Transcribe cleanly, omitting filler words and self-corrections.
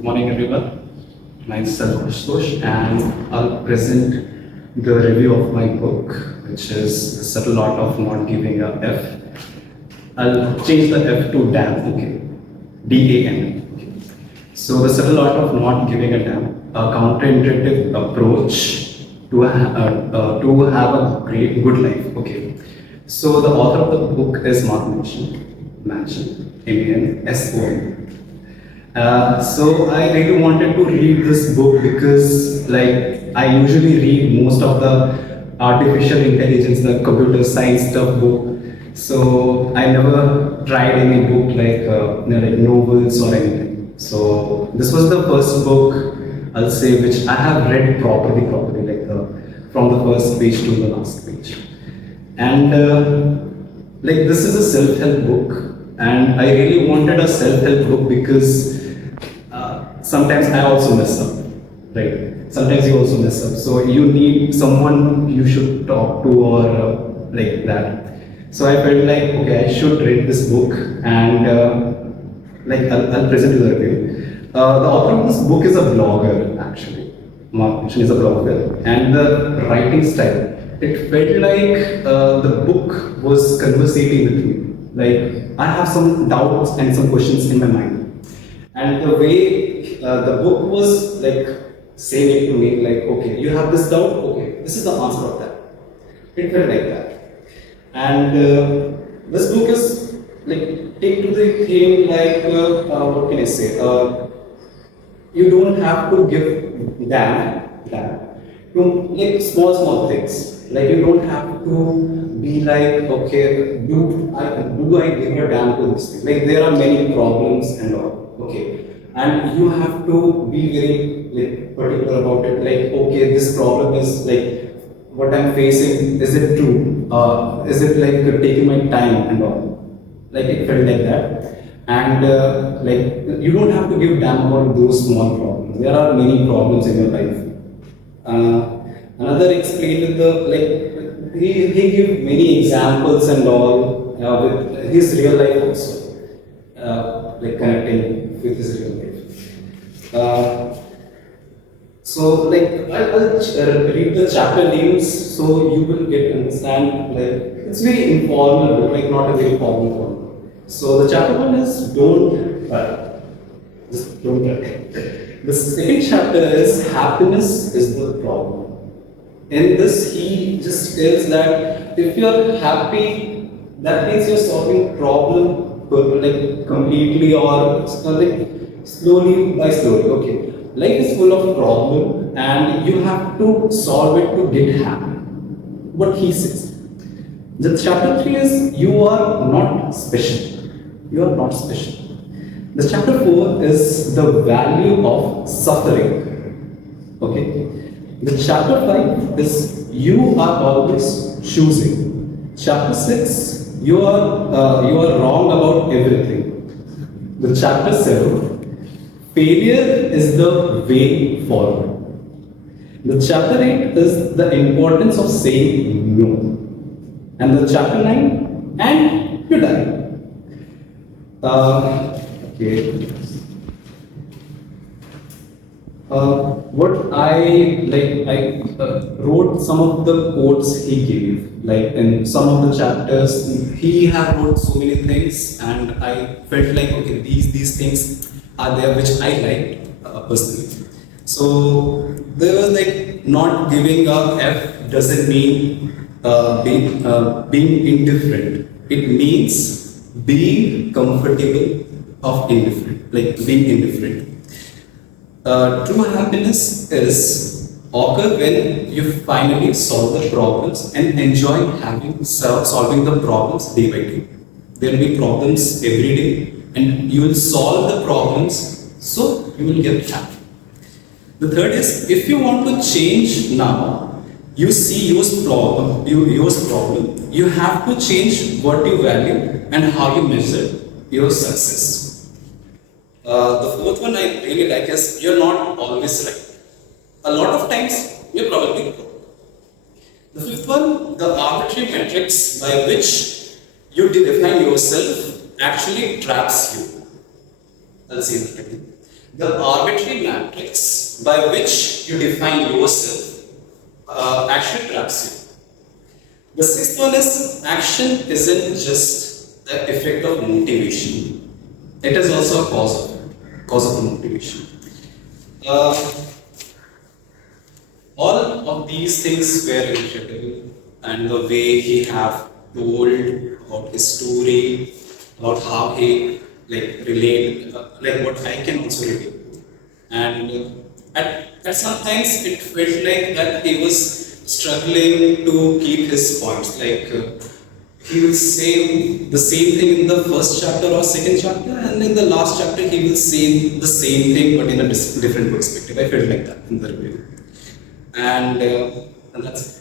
Good morning, everyone. Myself Ashutosh, and I'll present the review of my book, which is The Subtle Art of Not Giving a F. I'll change the F to damn, okay? DAN. Okay. So, The Subtle Art of Not Giving a Damn, a counterintuitive approach to have a great, good life, okay? So, the author of the book is Manson, M-A-N-S-O-N. So I really wanted to read this book because like I usually read most of the artificial intelligence, the computer science stuff book. So I never tried any book like novels or anything. So this was the first book I'll say which I have read properly, from the first page to the last page. And like this is a self-help book, and I really wanted a self-help book because sometimes I also mess up, right? Sometimes you also mess up, so you need someone you should talk to or like that. So I felt like okay, I should read this book, and I'll present you the review. The author of this book is a blogger actually. Mark Mitchell is a blogger, and the writing style, it felt like the book was conversating with me. Like I have some doubts and some questions in my mind, and the way the book was like saying it to me, like okay, you have this doubt, okay, this is the answer of that. It felt like that, and this book is like take to the theme like what can I say? You don't have to give damn to like small things. Like you don't have to be like okay, do I give a damn to this thing? Like there are many problems and all. Okay, and you have to be very like particular about it. Like okay, this problem is like what I'm facing. Is it true? Is it like taking my time and all? Like it felt like that. And like you don't have to give damn about those small problems. There are many problems in your life. Another explained the like he gave many examples and all with his real life also, like connecting with his real life. So like I'll read the chapter names so you will get understand. Like it's very informal, like not a very formal one. So the chapter one is don't cry. Just don't cry. The second chapter is happiness is the problem. In this, he just tells that if you're happy, that means you're solving problem like completely or like slowly by slowly. Okay, life is full of problem, and you have to solve it to get happy. What he says. The chapter 3 is you are not special. You are not special. The chapter 4 is the value of suffering. Okay. The chapter 5 is you are always choosing. Chapter 6, you are wrong about everything. The chapter 7, failure is the way forward. The chapter 8 is the importance of saying no. And the chapter 9, and you die. Okay. What I like, I wrote some of the quotes he gave. Like in some of the chapters, he have wrote so many things, and I felt like okay, these things are there which I liked personally. So there was like not giving a F doesn't mean being indifferent. It means being comfortable of indifferent, like being indifferent. True happiness is occur when you finally solve the problems and enjoy solving the problems day by day. There will be problems every day, and you will solve the problems, so you will get happy. The third is if you want to change now, you see your problem, you have to change what you value and how you measure your success. The fourth one I really like is you're not always right. A lot of times you're probably wrong. The fifth one, the arbitrary metrics by which you define yourself actually traps you. I'll say that again. The arbitrary matrix by which you define yourself actually traps you. The sixth one is action isn't just the effect of motivation. It is also a cause of motivation. All of these things were incredible, and the way he have told about his story, about how he like relate, like what I can also relate, and at sometimes it felt like that he was struggling to keep his points, like. He will say the same thing in the first chapter or second chapter, and in the last chapter he will say the same thing but in a different perspective. I felt like that in the review, and that's it.